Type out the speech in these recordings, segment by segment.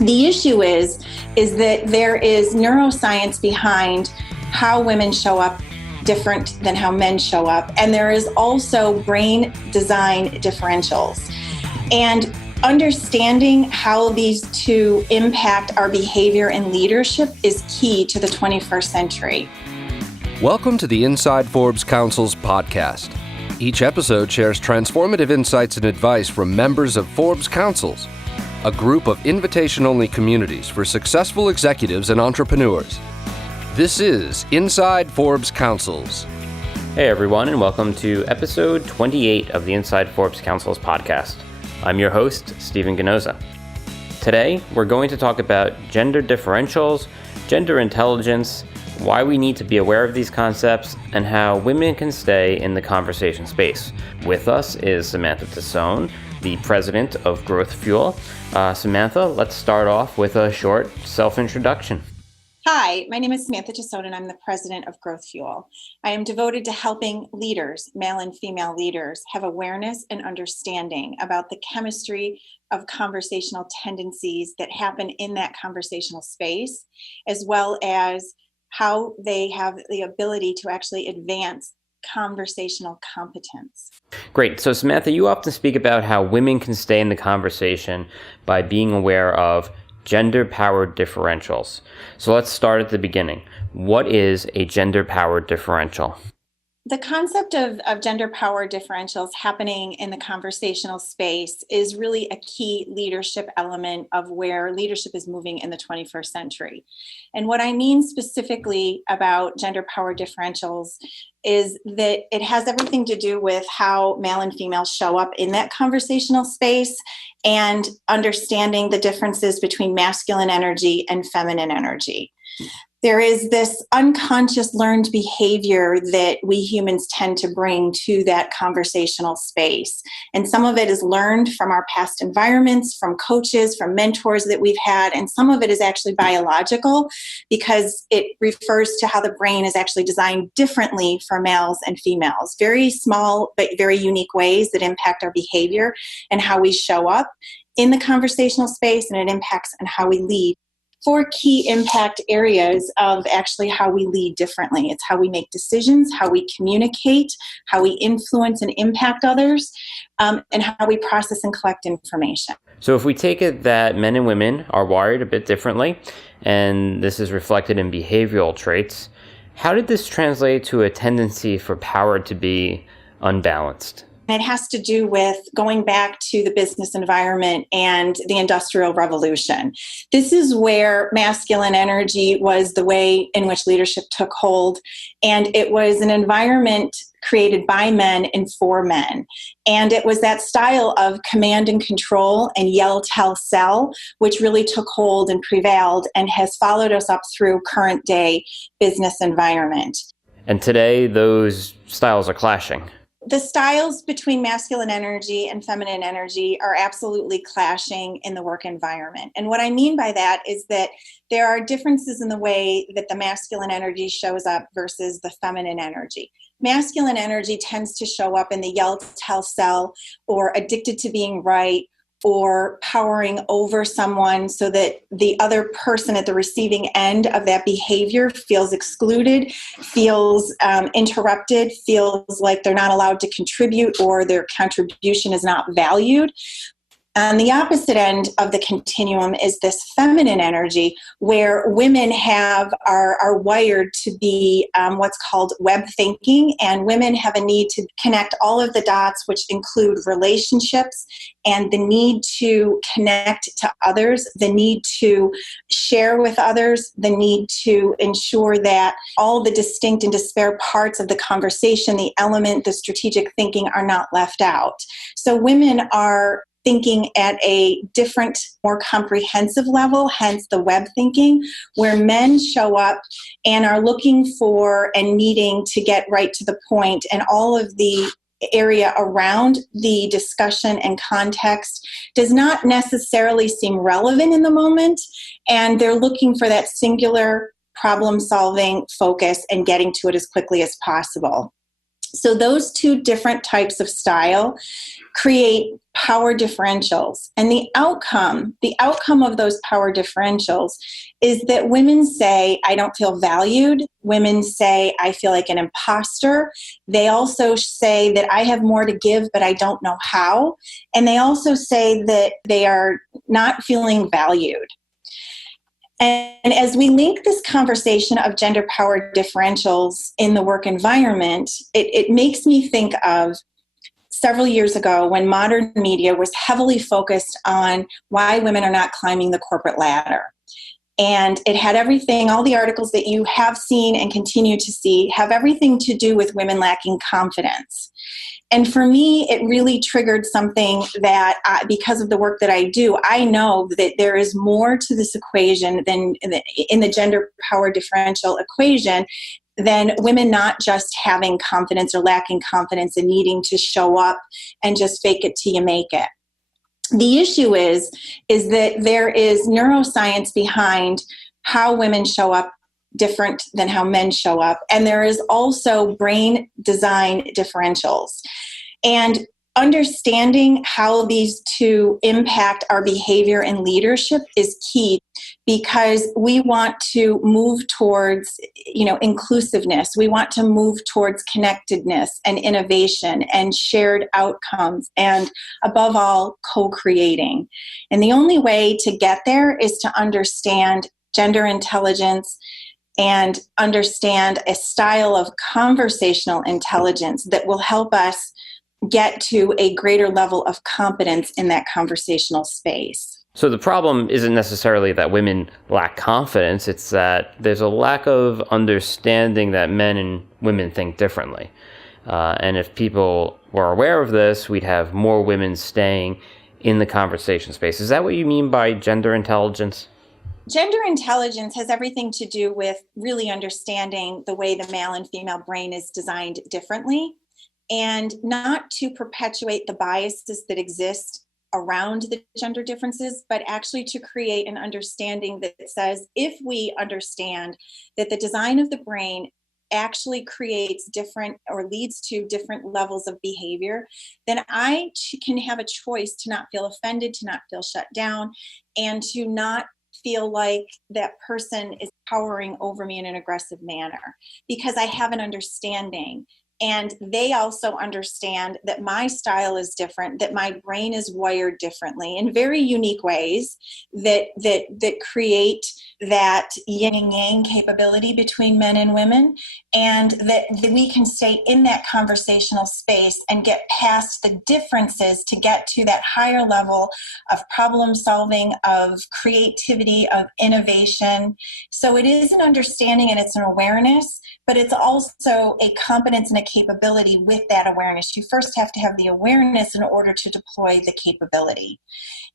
The issue is that there is neuroscience behind how women show up different than how men show up. And there is also brain design differentials. And understanding how these two impact our behavior and leadership is key to the 21st century. Welcome to the Inside Forbes Council's podcast. Each episode shares transformative insights and advice from members of Forbes Councils, a group of invitation-only communities for successful executives and entrepreneurs. This is Inside Forbes Councils. Hey everyone, and welcome to episode 28 of the Inside Forbes Councils podcast. I'm your host, Stephen Ganoza. Today, we're going to talk about gender differentials, gender intelligence, why we need to be aware of these concepts, and how women can stay in the conversation space. With us is Samantha Tassone, the president of Growth Fuel. Samantha, let's start off with a short self-introduction. Hi, my name is Samantha Tassone, and I'm the president of Growth Fuel. I am devoted to helping leaders, male and female leaders, have awareness and understanding about the chemistry of conversational tendencies that happen in that conversational space, as well as how they have the ability to actually advance conversational competence. Great. So Samantha, you often speak about how women can stay in the conversation by being aware of gender-powered differentials. So let's start at the beginning. What is a gender-powered differential? The concept of gender power differentials happening in the conversational space is really a key leadership element of where leadership is moving in the 21st century. And what I mean specifically about gender power differentials is that it has everything to do with how male and female show up in that conversational space and understanding the differences between masculine energy and feminine energy. There is this unconscious learned behavior that we humans tend to bring to that conversational space. And some of it is learned from our past environments, from coaches, from mentors that we've had. And some of it is actually biological because it refers to how the brain is actually designed differently for males and females. Very small, but very unique ways that impact our behavior and how we show up in the conversational space, and it impacts on how we lead. 4 key impact areas of actually how we lead differently. It's how we make decisions, how we communicate, how we influence and impact others, and how we process and collect information. So if we take it that men and women are wired a bit differently, and this is reflected in behavioral traits, how did this translate to a tendency for power to be unbalanced? It has to do with going back to the business environment and the Industrial Revolution. This is where masculine energy was the way in which leadership took hold, and it was an environment created by men and for men. And it was that style of command and control and yell, tell, sell, which really took hold and prevailed and has followed us up through current day business environment. And today, those styles are clashing. The styles between masculine energy and feminine energy are absolutely clashing in the work environment. And what I mean by that is that there are differences in the way that the masculine energy shows up versus the feminine energy. Masculine energy tends to show up in the yell, tell, sell, or addicted to being right, or powering over someone so that the other person at the receiving end of that behavior feels excluded, feels interrupted, feels like they're not allowed to contribute or their contribution is not valued. On the opposite end of the continuum is this feminine energy where women are wired to be what's called web thinking, and women have a need to connect all of the dots, which include relationships and the need to connect to others, the need to share with others, the need to ensure that all the distinct and disparate parts of the conversation, the element, the strategic thinking are not left out. So women are thinking at a different, more comprehensive level, hence the web thinking, where men show up and are looking for and needing to get right to the point, and all of the area around the discussion and context does not necessarily seem relevant in the moment, and they're looking for that singular problem-solving focus and getting to it as quickly as possible. So those two different types of style create power differentials. And the outcome of those power differentials is that women say, I don't feel valued. Women say, I feel like an imposter. They also say that I have more to give, but I don't know how. And they also say that they are not feeling valued. And as we link this conversation of gender power differentials in the work environment, it makes me think of several years ago when modern media was heavily focused on why women are not climbing the corporate ladder. And it had everything, all the articles that you have seen and continue to see have everything to do with women lacking confidence. And for me, it really triggered something that, because of the work that I do, I know that there is more to this equation than in the gender power differential equation than women not just having confidence or lacking confidence and needing to show up and just fake it till you make it. The issue is that there is neuroscience behind how women show up different than how men show up. And there is also brain design differentials. And understanding how these two impact our behavior and leadership is key, because we want to move towards, inclusiveness. We want to move towards connectedness and innovation and shared outcomes, and above all, co-creating. And the only way to get there is to understand gender intelligence and understand a style of conversational intelligence that will help us get to a greater level of competence in that conversational space. So the problem isn't necessarily that women lack confidence, it's that there's a lack of understanding that men and women think differently. And if people were aware of this, we'd have more women staying in the conversation space. Is that what you mean by gender intelligence? Gender intelligence has everything to do with really understanding the way the male and female brain is designed differently, and not to perpetuate the biases that exist around the gender differences, but actually to create an understanding that says, if we understand that the design of the brain actually creates different or leads to different levels of behavior, then I can have a choice to not feel offended, to not feel shut down, and to not feel like that person is powering over me in an aggressive manner, because I have an understanding. And they also understand that my style is different, that my brain is wired differently in very unique ways that create that yin and yang capability between men and women, and that we can stay in that conversational space and get past the differences to get to that higher level of problem solving, of creativity, of innovation. So it is an understanding and it's an awareness, but it's also a competence and a capability with that awareness. You first have to have the awareness in order to deploy the capability.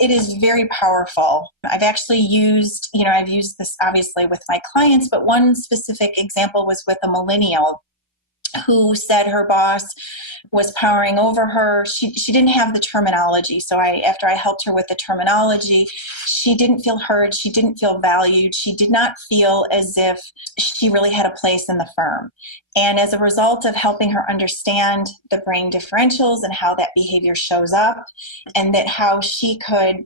It is very powerful. I've actually used, I've used this obviously with my clients, but one specific example was with a millennial who said her boss was powering over her. She didn't have the terminology. So after I helped her with the terminology, she didn't feel heard. She didn't feel valued. She did not feel as if she really had a place in the firm. And as a result of helping her understand the brain differentials and how that behavior shows up, and that how she could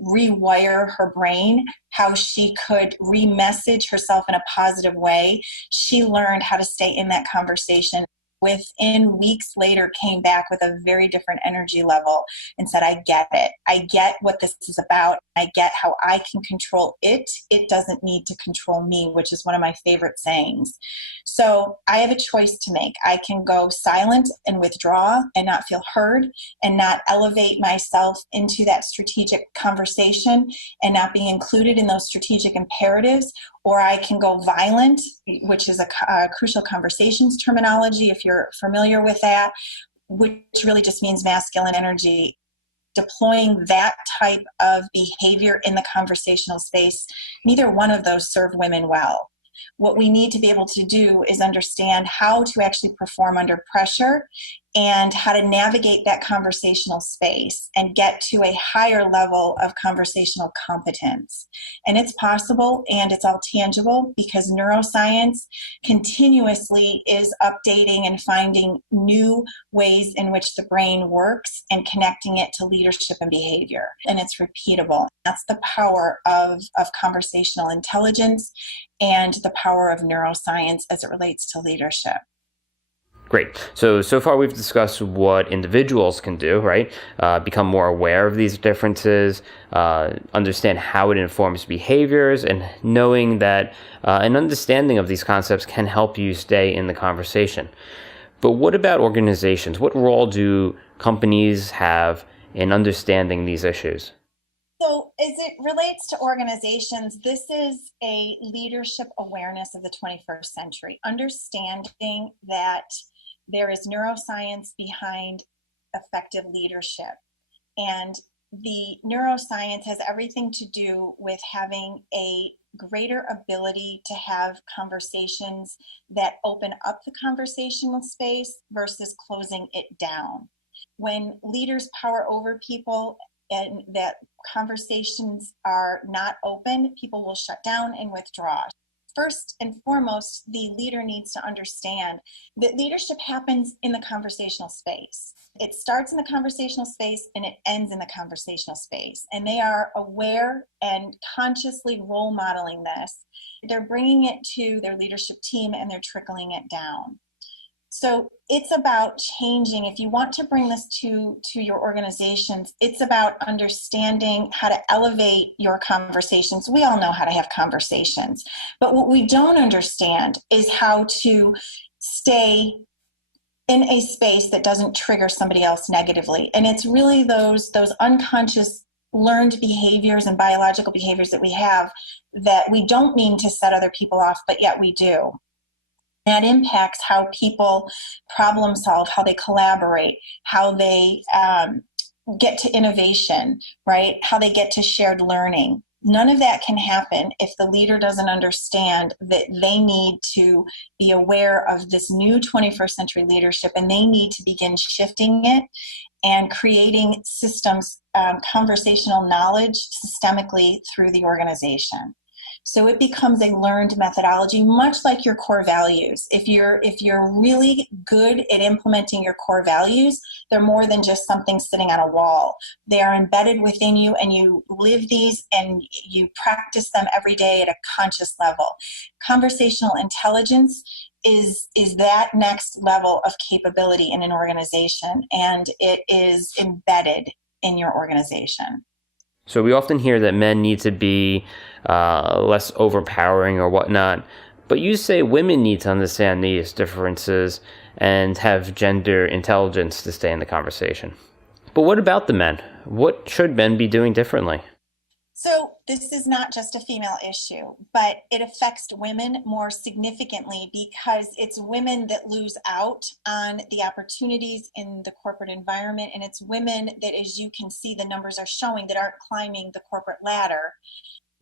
rewire her brain, how she could re-message herself in a positive way, she learned how to stay in that conversation. Within weeks later, came back with a very different energy level and said, I get it. I get what this is about. I get how I can control it. It doesn't need to control me, which is one of my favorite sayings. So I have a choice to make. I can go silent and withdraw and not feel heard and not elevate myself into that strategic conversation and not be included in those strategic imperatives. Or I can go violent, which is a crucial conversations terminology, if you're familiar with that, which really just means masculine energy. Deploying that type of behavior in the conversational space, neither one of those serve women well. What we need to be able to do is understand how to actually perform under pressure and how to navigate that conversational space and get to a higher level of conversational competence. And it's possible, and it's all tangible, because neuroscience continuously is updating and finding new ways in which the brain works and connecting it to leadership and behavior. And it's repeatable. That's the power of conversational intelligence and the power of neuroscience as it relates to leadership. Great. So far we've discussed what individuals can do, right? Become more aware of these differences, understand how it informs behaviors, and knowing that an understanding of these concepts can help you stay in the conversation. But what about organizations? What role do companies have in understanding these issues? So as it relates to organizations, this is a leadership awareness of the 21st century, understanding that there is neuroscience behind effective leadership. And the neuroscience has everything to do with having a greater ability to have conversations that open up the conversational space versus closing it down. When leaders power over people and that conversations are not open, people will shut down and withdraw. First and foremost, the leader needs to understand that leadership happens in the conversational space. It starts in the conversational space and it ends in the conversational space. And they are aware and consciously role modeling this. They're bringing it to their leadership team and they're trickling it down. So it's about changing. If you want to bring this to your organizations, it's about understanding how to elevate your conversations. We all know how to have conversations, but what we don't understand is how to stay in a space that doesn't trigger somebody else negatively. And it's really those unconscious learned behaviors and biological behaviors that we have that we don't mean to set other people off, but yet we do. That impacts how people problem solve, how they collaborate, how they get to innovation, right? How they get to shared learning. None of that can happen if the leader doesn't understand that they need to be aware of this new 21st century leadership, and they need to begin shifting it and creating systems, conversational knowledge systemically through the organization. So it becomes a learned methodology, much like your core values. If you're really good at implementing your core values, they're more than just something sitting on a wall. They are embedded within you, and you live these and you practice them every day at a conscious level. Conversational intelligence is that next level of capability in an organization, and it is embedded in your organization. So we often hear that men need to be less overpowering or whatnot, but you say women need to understand these differences and have gender intelligence to stay in the conversation. But what about the men? What should men be doing differently? So this is not just a female issue, but it affects women more significantly because it's women that lose out on the opportunities in the corporate environment. And it's women that, as you can see, the numbers are showing, that aren't climbing the corporate ladder.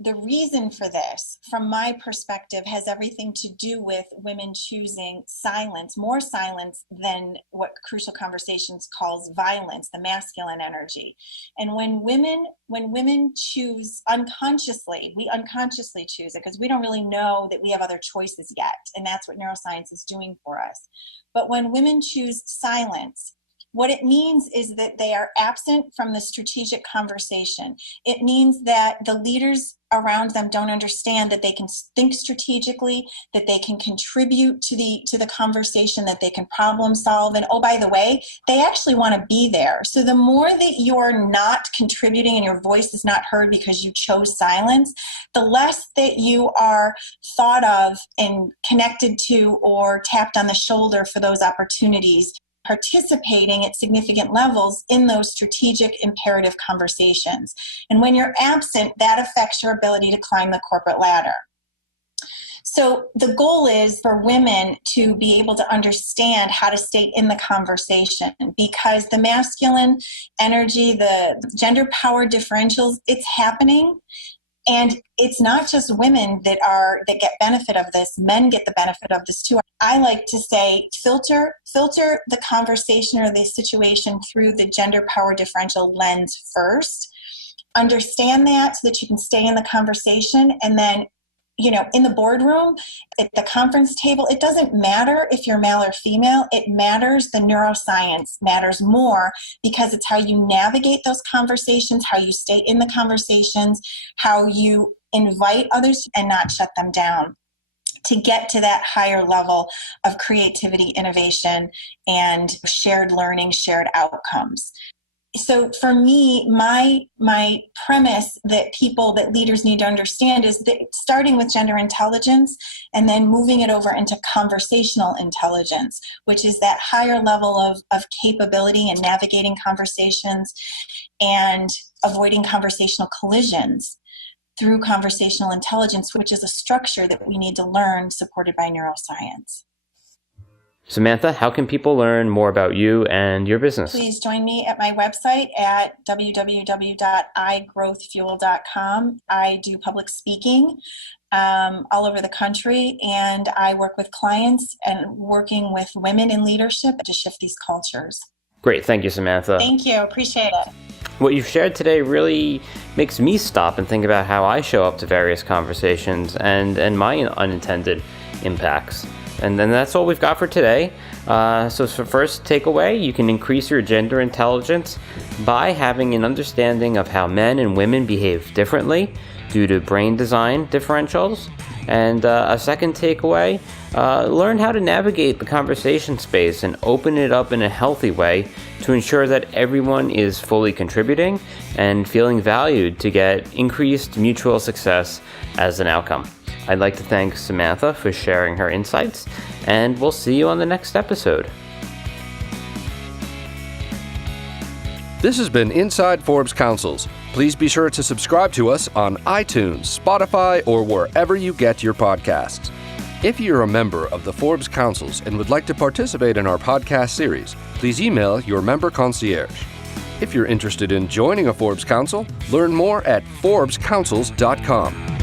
The reason for this, from my perspective, has everything to do with women choosing silence, more silence than what Crucial Conversations calls violence, the masculine energy. And when women choose unconsciously, we unconsciously choose it because we don't really know that we have other choices yet. And that's what neuroscience is doing for us. But when women choose silence, what it means is that they are absent from the strategic conversation. It means that the leaders around them don't understand that they can think strategically, that they can contribute to the conversation, that they can problem solve. And oh, by the way, they actually want to be there. So the more that you're not contributing and your voice is not heard because you chose silence, the less that you are thought of and connected to or tapped on the shoulder for those opportunities, participating at significant levels in those strategic imperative conversations. And when you're absent, that affects your ability to climb the corporate ladder. So the goal is for women to be able to understand how to stay in the conversation, because the masculine energy, the gender power differentials, it's happening. And it's not just women that get benefit of this. Men get the benefit of this too. I like to say filter the conversation or the situation through the gender power differential lens first. Understand that so that you can stay in the conversation, and then in the boardroom, at the conference table, it doesn't matter if you're male or female. It matters, the neuroscience matters more, because it's how you navigate those conversations, how you stay in the conversations, how you invite others and not shut them down, to get to that higher level of creativity, innovation, and shared learning, shared outcomes. So for me, my premise that leaders need to understand is that starting with gender intelligence and then moving it over into conversational intelligence, which is that higher level of capability and navigating conversations and avoiding conversational collisions through conversational intelligence, which is a structure that we need to learn, supported by neuroscience. Samantha, how can people learn more about you and your business? Please join me at my website at www.igrowthfuel.com. I do public speaking all over the country, and I work with clients and working with women in leadership to shift these cultures. Great. Thank you, Samantha. Thank you. Appreciate it. What you've shared today really makes me stop and think about how I show up to various conversations and my unintended impacts. And then that's all we've got for today. So for first takeaway, you can increase your gender intelligence by having an understanding of how men and women behave differently due to brain design differentials. And a second takeaway, learn how to navigate the conversation space and open it up in a healthy way to ensure that everyone is fully contributing and feeling valued to get increased mutual success as an outcome. I'd like to thank Samantha for sharing her insights, and we'll see you on the next episode. This has been Inside Forbes Councils. Please be sure to subscribe to us on iTunes, Spotify, or wherever you get your podcasts. If you're a member of the Forbes Councils and would like to participate in our podcast series, please email your member concierge. If you're interested in joining a Forbes Council, learn more at forbescouncils.com.